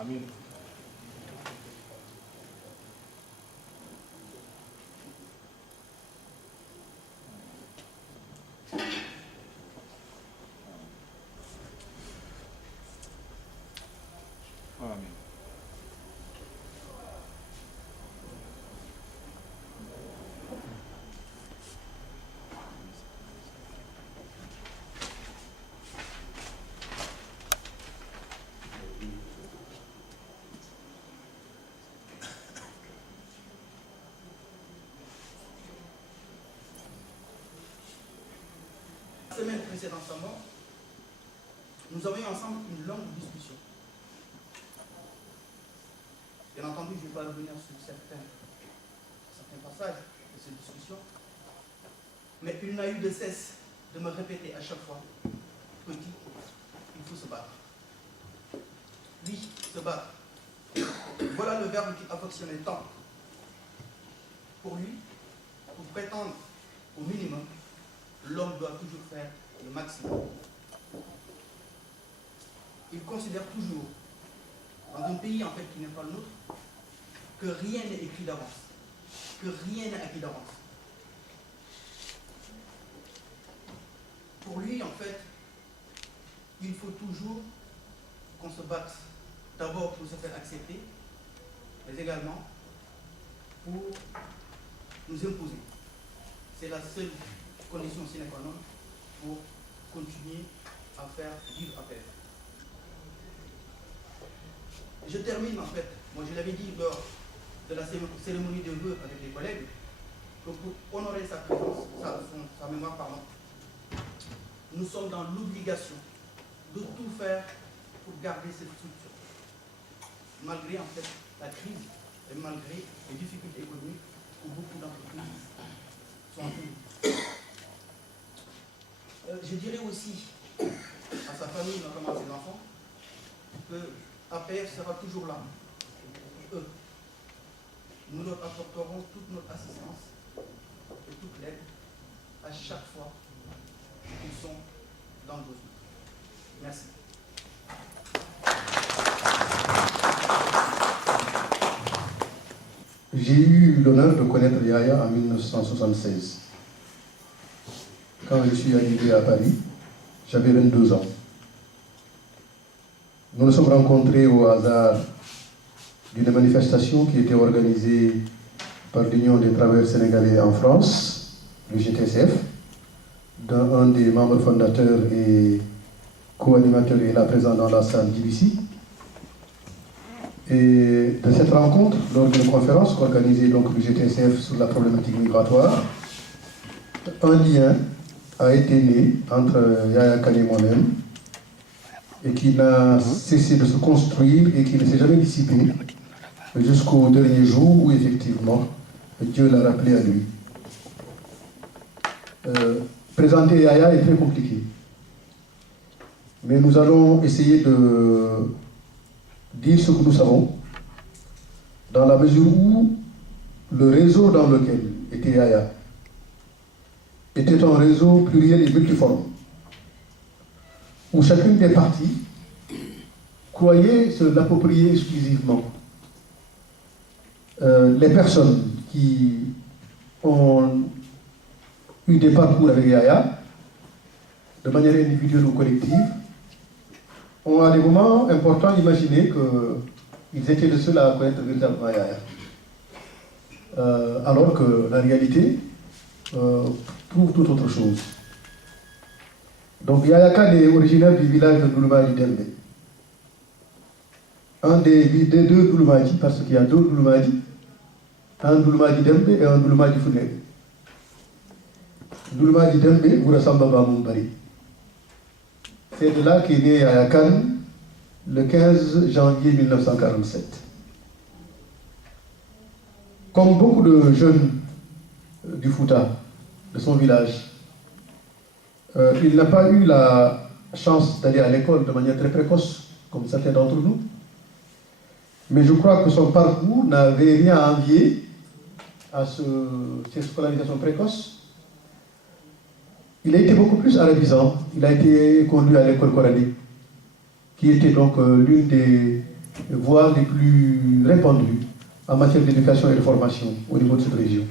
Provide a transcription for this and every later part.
Amen. Amen. La semaine précédente, nous avons eu ensemble une longue discussion. Bien entendu, je ne vais pas revenir sur certains passages de cette discussion, mais il n'a eu de cesse de me répéter à chaque fois, petit, il faut se battre. Oui, se battre. Voilà le verbe qui affectionnait tant. Pour lui, pour prétendre au minimum, l'homme doit toujours faire le maximum. Il considère toujours, dans un pays en fait qui n'est pas le nôtre, que rien n'est écrit d'avance, que rien n'est acquis d'avance. Pour lui, en fait, il faut toujours qu'on se batte, d'abord pour se faire accepter, mais également pour nous imposer. C'est la seule condition sine qua non pour continuer à faire vivre à paix. Je termine en fait, moi je l'avais dit lors de la cérémonie de vœux avec les collègues, que pour honorer sa présence, sa mémoire, pardon, nous sommes dans l'obligation de tout faire pour garder cette structure. Malgré en fait la crise et malgré les difficultés économiques où beaucoup d'entreprises sont en train. Je dirais aussi à sa famille, notamment à ses enfants, que APF sera toujours là pour eux. Nous leur apporterons toute notre assistance et toute l'aide à chaque fois qu'ils sont dans le besoin. Merci. J'ai eu l'honneur de connaître Yaya en 1976. Quand je suis arrivé à Paris, j'avais 22 ans. Nous nous sommes rencontrés au hasard d'une manifestation qui était organisée par l'Union des travailleurs sénégalais en France, le GTSF, dont un des membres fondateurs et co-animateur est là présent dans la salle d'IBC. Et de cette rencontre, lors d'une conférence organisée donc le GTSF sur la problématique migratoire, un lien a été né entre Yaya Kane et moi-même, et qui n'a cessé de se construire et qui ne s'est jamais dissipé jusqu'au dernier jour où effectivement Dieu l'a rappelé à lui. Présenter Yaya est très compliqué, mais nous allons essayer de dire ce que nous savons, dans la mesure où le réseau dans lequel était Yaya était un réseau pluriel et multiforme, où chacune des parties croyait se l'approprier exclusivement. Les personnes qui ont eu des parcours avec Yaya, de manière individuelle ou collective, ont à des moments importants imaginé qu'ils étaient les seuls à connaître véritablement Yaya. Alors que la réalité prouve toute autre chose. Donc Yaya Kane est originaire du village de Ndouloumadji Dembe. Un des deux Ndouloumadji, parce qu'il y a deux Ndouloumadji, un Ndouloumadji Dembe et un Ndouloumadji Founébé. Ndouloumadji Dembe vous ressemble à Moumbari. C'est de là qu'est né Yaya Kane le 15 janvier 1947. Comme beaucoup de jeunes du Fouta, de son village, il n'a pas eu la chance d'aller à l'école de manière très précoce, comme certains d'entre nous. Mais je crois que son parcours n'avait rien à envier à cette scolarisation précoce. Il a été beaucoup plus arabisant. Il a été conduit à l'école coranique, qui était donc l'une des voire les plus répandus en matière d'éducation et de formation au niveau de cette région.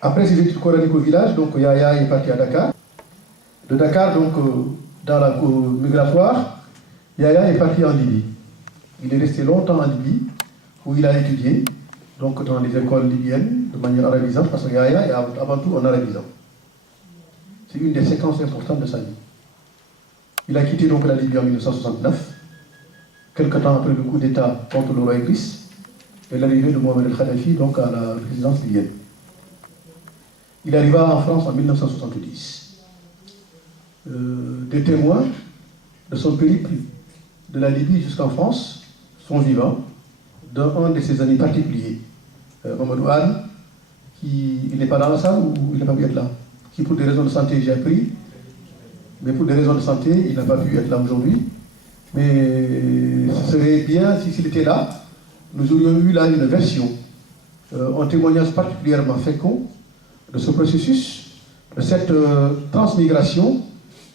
Après ses études coraniques au village, donc Yahya est parti à Dakar. De Dakar, donc, dans la migratoire, Yahya est parti en Libye. Il est resté longtemps en Libye, où il a étudié, donc dans les écoles libyennes, de manière arabisante, parce que Yahya est avant tout en arabisant. C'est une des séquences importantes de sa vie. Il a quitté donc la Libye en 1969, quelque temps après le coup d'État contre le roi Idriss, et l'arrivée de Mohamed El-Khadafi donc à la présidence libyenne. Il arriva en France en 1970. Des témoins de son périple de la Libye jusqu'en France sont vivants dans un de ces années particuliers. Mamadou Anne, il n'est pas dans la salle ou il n'a pas pu être là, qui pour des raisons de santé j'ai appris, mais pour des raisons de santé il n'a pas pu être là aujourd'hui. Mais ce serait bien si s'il était là, nous aurions eu là une version, un témoignage particulièrement fécond de ce processus, de cette transmigration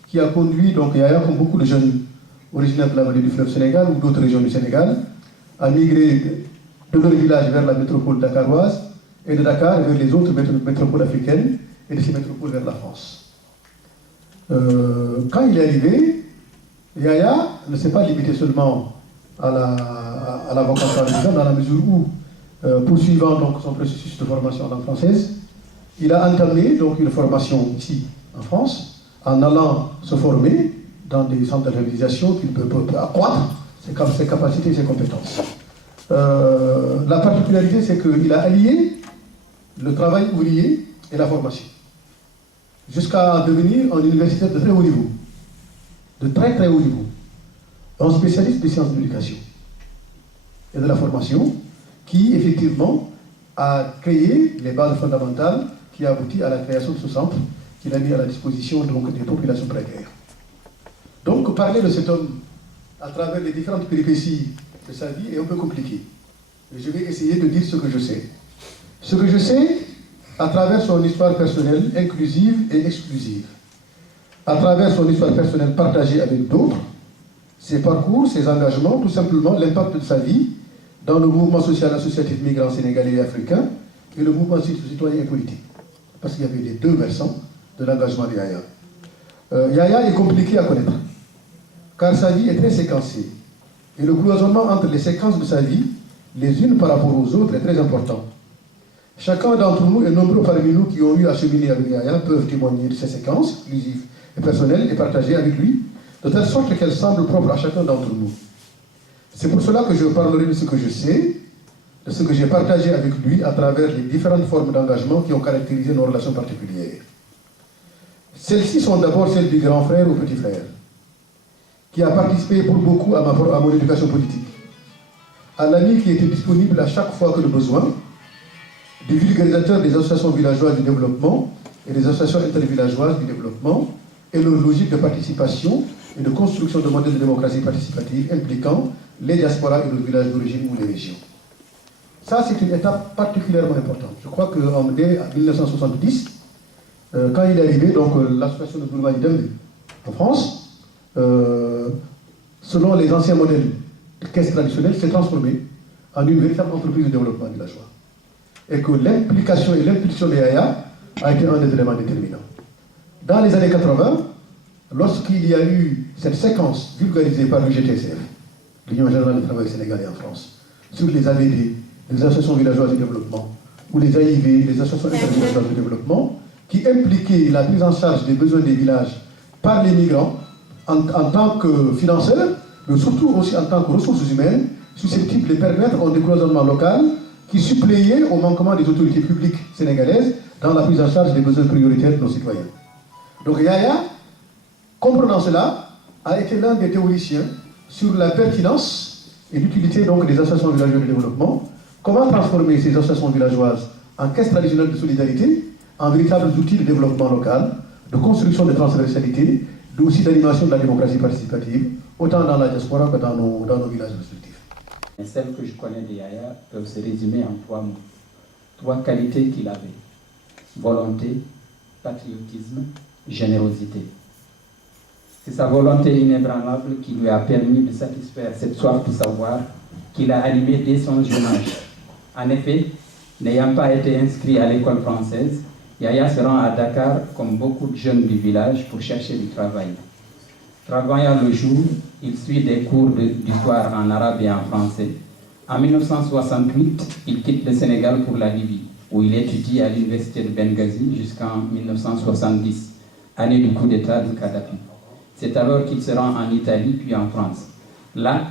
qui a conduit donc Yahya, comme beaucoup de jeunes originaires de la vallée du fleuve Sénégal ou d'autres régions du Sénégal, à migrer de leur village vers la métropole dakaroise et de Dakar vers les autres métropoles africaines et de ces métropoles vers la France. Quand il est arrivé, Yahya ne s'est pas limité seulement à la vocation dans la mesure où, poursuivant donc son processus de formation en langue française, il a entamé donc une formation ici en France, en allant se former dans des centres de réalisation qui peut accroître ses capacités et ses compétences. La particularité, c'est qu'il a allié le travail ouvrier et la formation, jusqu'à devenir un universitaire de très haut niveau, de très très haut niveau, un spécialiste des sciences de l'éducation et de la formation, qui effectivement a créé les bases fondamentales qui a abouti à la création de ce centre qu'il a mis à la disposition donc, des populations précaires. Donc parler de cet homme à travers les différentes péripéties de sa vie est un peu compliqué. Et je vais essayer de dire ce que je sais. Ce que je sais à travers son histoire personnelle inclusive et exclusive, à travers son histoire personnelle partagée avec d'autres, ses parcours, ses engagements, tout simplement l'impact de sa vie dans le mouvement social associatif migrant sénégalais et africain et le mouvement citoyen et politique. Parce qu'il y avait les deux versants de l'engagement de Yahya. Yahya est compliqué à connaître, car sa vie est très séquencée. Et le cloisonnement entre les séquences de sa vie, les unes par rapport aux autres, est très important. Chacun d'entre nous et nombreux parmi nous qui ont eu à cheminer avec Yahya peuvent témoigner de ces séquences exclusives et personnelles et partagées avec lui, de telle sorte qu'elles semblent propres à chacun d'entre nous. C'est pour cela que je parlerai de ce que je sais, de ce que j'ai partagé avec lui à travers les différentes formes d'engagement qui ont caractérisé nos relations particulières. Celles-ci sont d'abord celles du grand frère ou petit frère, qui a participé pour beaucoup à mon éducation politique, à l'ami qui était disponible à chaque fois que le besoin, du vulgarisateur des associations villageoises du développement et des associations intervillageoises du développement, et leur logique de participation et de construction de modèles de démocratie participative impliquant les diasporas et les villages d'origine ou les régions. Ça, c'est une étape particulièrement importante. Je crois qu'en 1970, quand il est arrivé, donc l'association de Boulevard Dembe en France, selon les anciens modèles de caisse traditionnelle, s'est transformée en une véritable entreprise de développement villageois. Et que l'implication et l'impulsion de Yahya a été un des éléments déterminants. Dans les années 80, lorsqu'il y a eu cette séquence vulgarisée par l'UGTSF, l'Union Générale du Travail Sénégalais en France, sur les AVD, les associations villageoises de développement, ou les AIV, les associations intervillageoises de développement, qui impliquaient la prise en charge des besoins des villages par les migrants en tant que financeurs, mais surtout aussi en tant que ressources humaines, susceptibles de permettre un décloisonnement local qui suppléait au manquement des autorités publiques sénégalaises dans la prise en charge des besoins prioritaires de nos citoyens. Donc Yahya, comprenant cela, a été l'un des théoriciens sur la pertinence et l'utilité donc des associations villageoises de développement, comment transformer ces associations villageoises en caisse traditionnelle de solidarité, en véritables outils de développement local, de construction de transversalité, mais aussi d'animation de la démocratie participative, autant dans la diaspora que dans nos villages respectifs. Et celles que je connais de Yahya peuvent se résumer en trois mots. Trois qualités qu'il avait: volonté, patriotisme, générosité. C'est sa volonté inébranlable qui lui a permis de satisfaire cette soif de savoir qu'il a animée dès son jeune âge. En effet, n'ayant pas été inscrit à l'école française, Yaya se rend à Dakar comme beaucoup de jeunes du village pour chercher du travail. Travaillant le jour, il suit des cours d'histoire en arabe et en français. En 1968, il quitte le Sénégal pour la Libye, où il étudie à l'université de Benghazi jusqu'en 1970, année du coup d'État de Kadhafi. C'est alors qu'il se rend en Italie puis en France. Là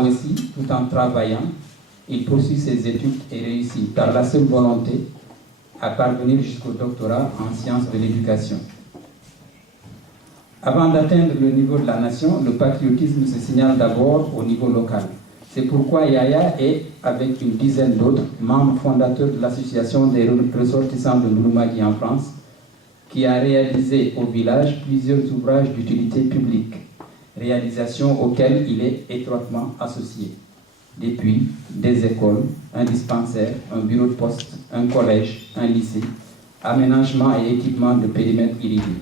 aussi, tout en travaillant, il poursuit ses études et réussit par la seule volonté à parvenir jusqu'au doctorat en sciences de l'éducation. Avant d'atteindre le niveau de la nation, le patriotisme se signale d'abord au niveau local. C'est pourquoi Yaya est, avec une dizaine d'autres, membre fondateur de l'association des ressortissants de Ndouloumadji en France, qui a réalisé au village plusieurs ouvrages d'utilité publique, réalisations auxquelles il est étroitement associé. Des puits, des écoles, un dispensaire, un bureau de poste, un collège, un lycée, aménagement et équipement de périmètres irrigués.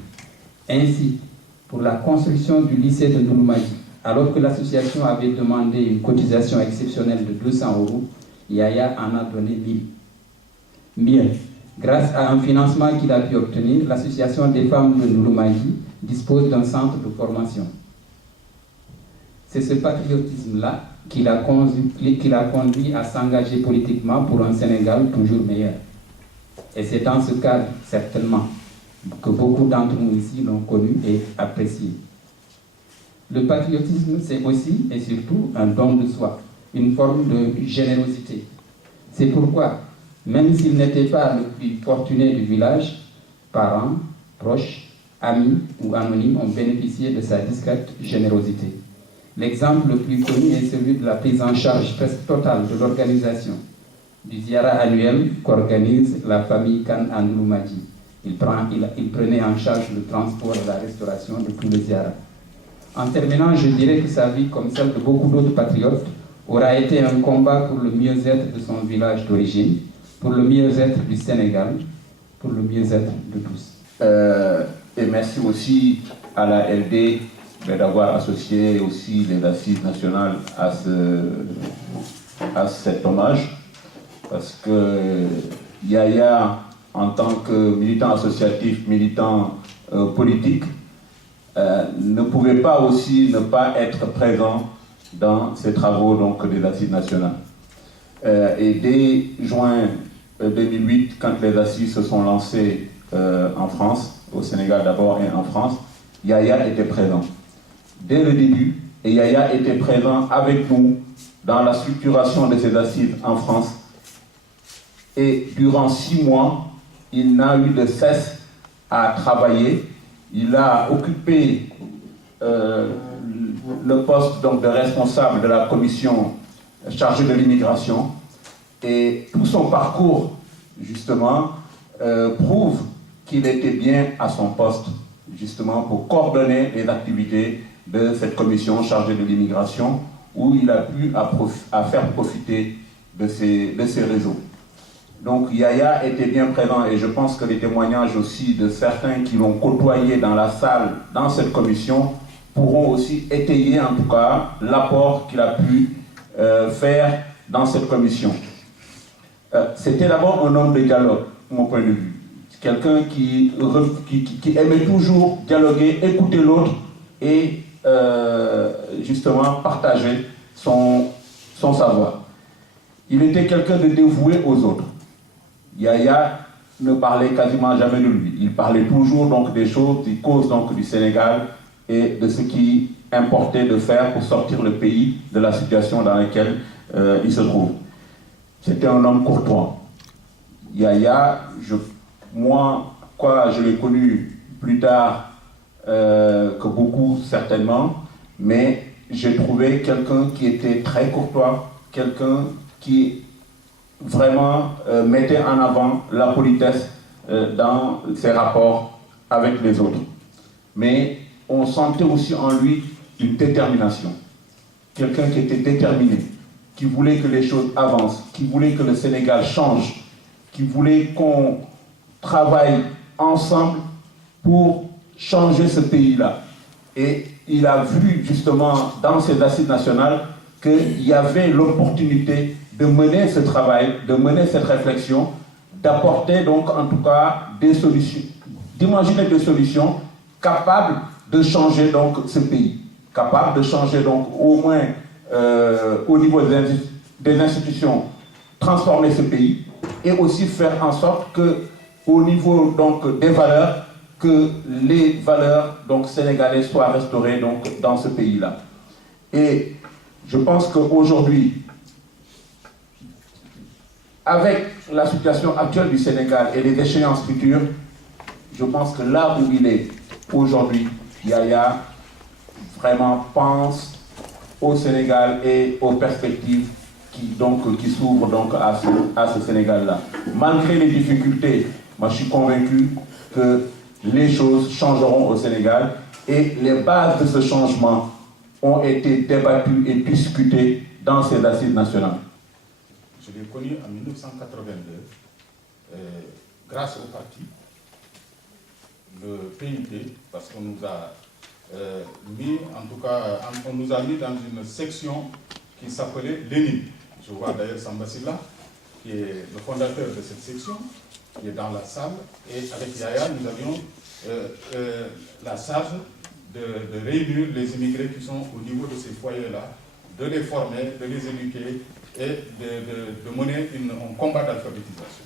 Ainsi, pour la construction du lycée de Ndouloumadji, alors que l'association avait demandé une cotisation exceptionnelle de 200 €, Yaya en a donné 1000. Mieux, grâce à un financement qu'il a pu obtenir, l'association des femmes de Ndouloumadji dispose d'un centre de formation. C'est ce patriotisme-là qui l'a conduit à s'engager politiquement pour un Sénégal toujours meilleur. Et c'est dans ce cadre, certainement, que beaucoup d'entre nous ici l'ont connu et apprécié. Le patriotisme, c'est aussi et surtout un don de soi, une forme de générosité. C'est pourquoi, même s'il n'était pas le plus fortuné du village, parents, proches, amis ou anonymes ont bénéficié de sa discrète générosité. L'exemple le plus connu est celui de la prise en charge presque totale de l'organisation du ziara annuel qu'organise la famille Khan à Ndouloumadji. Il prenait en charge le transport et la restauration de tous les ziaras. En terminant, je dirais que sa vie, comme celle de beaucoup d'autres patriotes, aura été un combat pour le mieux-être de son village d'origine, pour le mieux-être du Sénégal, pour le mieux-être de tous. Et merci aussi à la LD d'avoir associé aussi les assises nationales à cet hommage, parce que Yaya, en tant que militant associatif, militant politique, ne pouvait pas aussi ne pas être présent dans ces travaux donc, des assises nationales. Et dès juin 2008, quand les assises se sont lancées en France, au Sénégal d'abord et en France, Yaya était présent. Dès le début, et Yaya était présent avec nous dans la structuration de ces assises en France. Et durant 6 mois, il n'a eu de cesse à travailler. Il a occupé le poste donc, de responsable de la commission chargée de l'immigration. Et tout son parcours, justement, prouve qu'il était bien à son poste, justement, pour coordonner les activités de cette commission chargée de l'immigration, où il a pu faire profiter de ces réseaux. Donc Yaya était bien présent, et je pense que les témoignages aussi de certains qui l'ont côtoyé dans la salle, dans cette commission, pourront aussi étayer en tout cas l'apport qu'il a pu faire dans cette commission. C'était d'abord un homme de dialogue, mon point de vue. Quelqu'un qui aimait toujours dialoguer, écouter l'autre et justement partager son savoir. Il était quelqu'un de dévoué aux autres. Yaya ne parlait quasiment jamais de lui. Il parlait toujours donc des choses, des causes donc du Sénégal et de ce qui importait de faire pour sortir le pays de la situation dans laquelle il se trouve. C'était un homme courtois. Yaya, moi, je l'ai connu plus tard que beaucoup certainement, mais j'ai trouvé quelqu'un qui était très courtois, quelqu'un qui vraiment mettait en avant la politesse dans ses rapports avec les autres. Mais on sentait aussi en lui une détermination. Quelqu'un qui était déterminé, qui voulait que les choses avancent, qui voulait que le Sénégal change, qui voulait qu'on travaille ensemble pour changer ce pays-là. Et il a vu justement dans ces assises nationales qu'il y avait l'opportunité de mener ce travail, de mener cette réflexion, d'apporter donc en tout cas des solutions, d'imaginer des solutions capables de changer donc ce pays, capables de changer donc au moins au niveau des institutions, transformer ce pays et aussi faire en sorte que au niveau donc des valeurs, que les valeurs donc sénégalaises soient restaurées donc dans ce pays-là. Et je pense qu'aujourd'hui, avec la situation actuelle du Sénégal et les échéances futures, je pense que là où il est aujourd'hui, Yaya vraiment pense au Sénégal et aux perspectives qui s'ouvrent donc à ce Sénégal-là. Malgré les difficultés, moi je suis convaincu que les choses changeront au Sénégal et les bases de ce changement ont été débattues et discutées dans ces assises nationales. Je l'ai connu en 1982 grâce au parti, le PIT, parce qu'on nous a mis, en tout cas, on nous a mis dans une section qui s'appelait Lénine. Je vois d'ailleurs Samba Sylla, qui est le fondateur de cette section, qui est dans la salle, et avec Yaya, nous avions la charge de réunir les immigrés qui sont au niveau de ces foyers-là, de les former, de les éduquer et de mener un combat d'alphabétisation.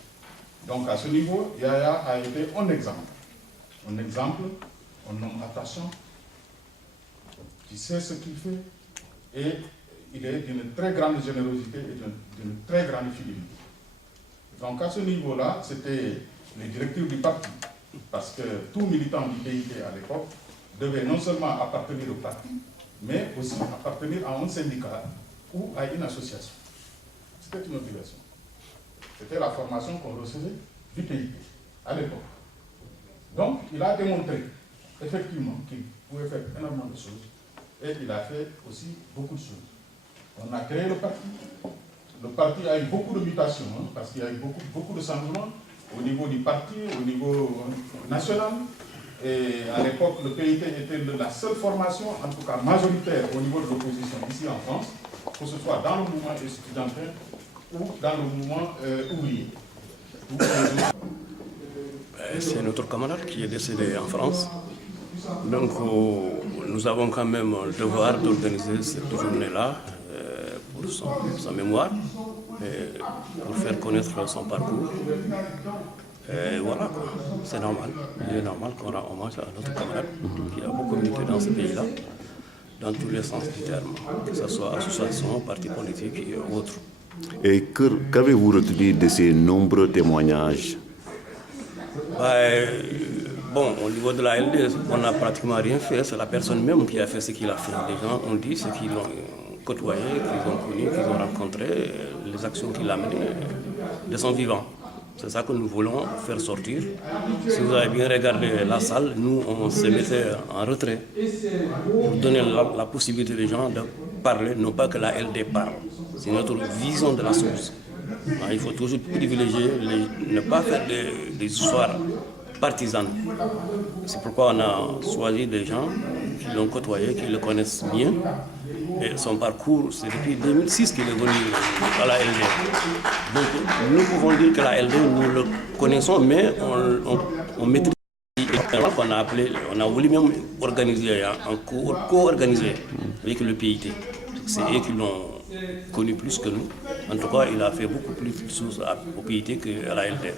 Donc à ce niveau, Yaya a été un exemple. Un exemple, un homme attachant, qui sait ce qu'il fait, et il est d'une très grande générosité et d'une très grande fidélité. Donc à ce niveau-là, c'était les directives du parti, parce que tout militant du PIT à l'époque devait non seulement appartenir au parti, mais aussi appartenir à un syndicat ou à une association. C'était une obligation. C'était la formation qu'on recevait du PIT à l'époque. Donc, il a démontré effectivement qu'il pouvait faire énormément de choses et il a fait aussi beaucoup de choses. On a créé le parti. Le parti a eu beaucoup de mutations, hein, parce qu'il y a eu beaucoup de changements au niveau du parti, au niveau national. Et à l'époque, le PIT était la seule formation, en tout cas majoritaire, au niveau de l'opposition ici en France, que ce soit dans le mouvement estudiantin ou dans le mouvement ouvrier. C'est notre camarade qui est décédé en France. Donc nous avons quand même le devoir d'organiser cette journée-là pour sa mémoire, pour faire connaître son parcours. Et voilà, c'est normal. Il est normal qu'on rende hommage à notre camarade qui a beaucoup milité dans ce pays-là, dans tous les sens du terme, que ce soit association, parti politique et autres. Et qu'avez-vous retenu de ces nombreux témoignages? Bon, au niveau de la LD, on n'a pratiquement rien fait. C'est la personne même qui a fait ce qu'il a fait. Les gens ont dit ce qu'ils ont côtoyé, qu'ils ont connu, qu'ils ont rencontré, les actions qu'il a menées de son vivant. C'est ça que nous voulons faire sortir. Si vous avez bien regardé la salle, nous, on se mettait en retrait pour donner la possibilité aux gens de parler, non pas que la LD parle. C'est notre vision de la chose. Il faut toujours privilégier, ne pas faire des histoires partisanes. C'est pourquoi on a choisi des gens qui l'ont côtoyé, qui le connaissent bien. Et son parcours, c'est depuis 2006 qu'il est venu à la LD. Donc nous pouvons dire que la LD, nous le connaissons, mais on maîtrise. On a voulu même organiser, co-organiser avec le PIT. C'est eux qui l'ont connu plus que nous. En tout cas, il a fait beaucoup plus de choses au PIT qu'à la LD.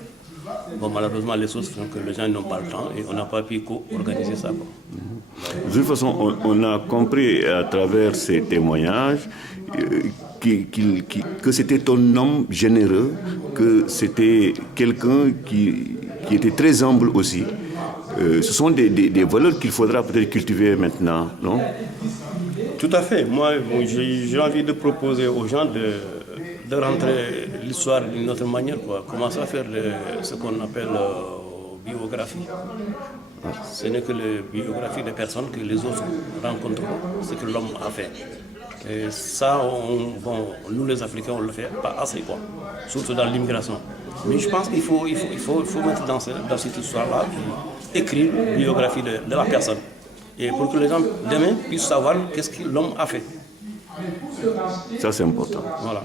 Bon, malheureusement, les choses font que les gens n'ont pas le temps et on n'a pas pu co-organiser ça. De toute façon, on a compris à travers ces témoignages que c'était un homme généreux, que c'était quelqu'un qui était très humble aussi. Ce sont des valeurs qu'il faudra peut-être cultiver maintenant, non? Tout à fait. Moi, j'ai envie de proposer aux gens de rentrer l'histoire d'une autre manière, quoi. Commencer à faire ce qu'on appelle biographie. Ce n'est que les biographies des personnes que les autres rencontreront, ce que l'homme a fait. Et ça, nous les Africains, on ne le fait pas assez, quoi. Surtout dans l'immigration. Mais je pense qu'il faut mettre dans cette histoire-là, écrire une biographie de la personne. et pour que les gens demain puissent savoir qu'est-ce que l'homme a fait. Ça, c'est important. Voilà.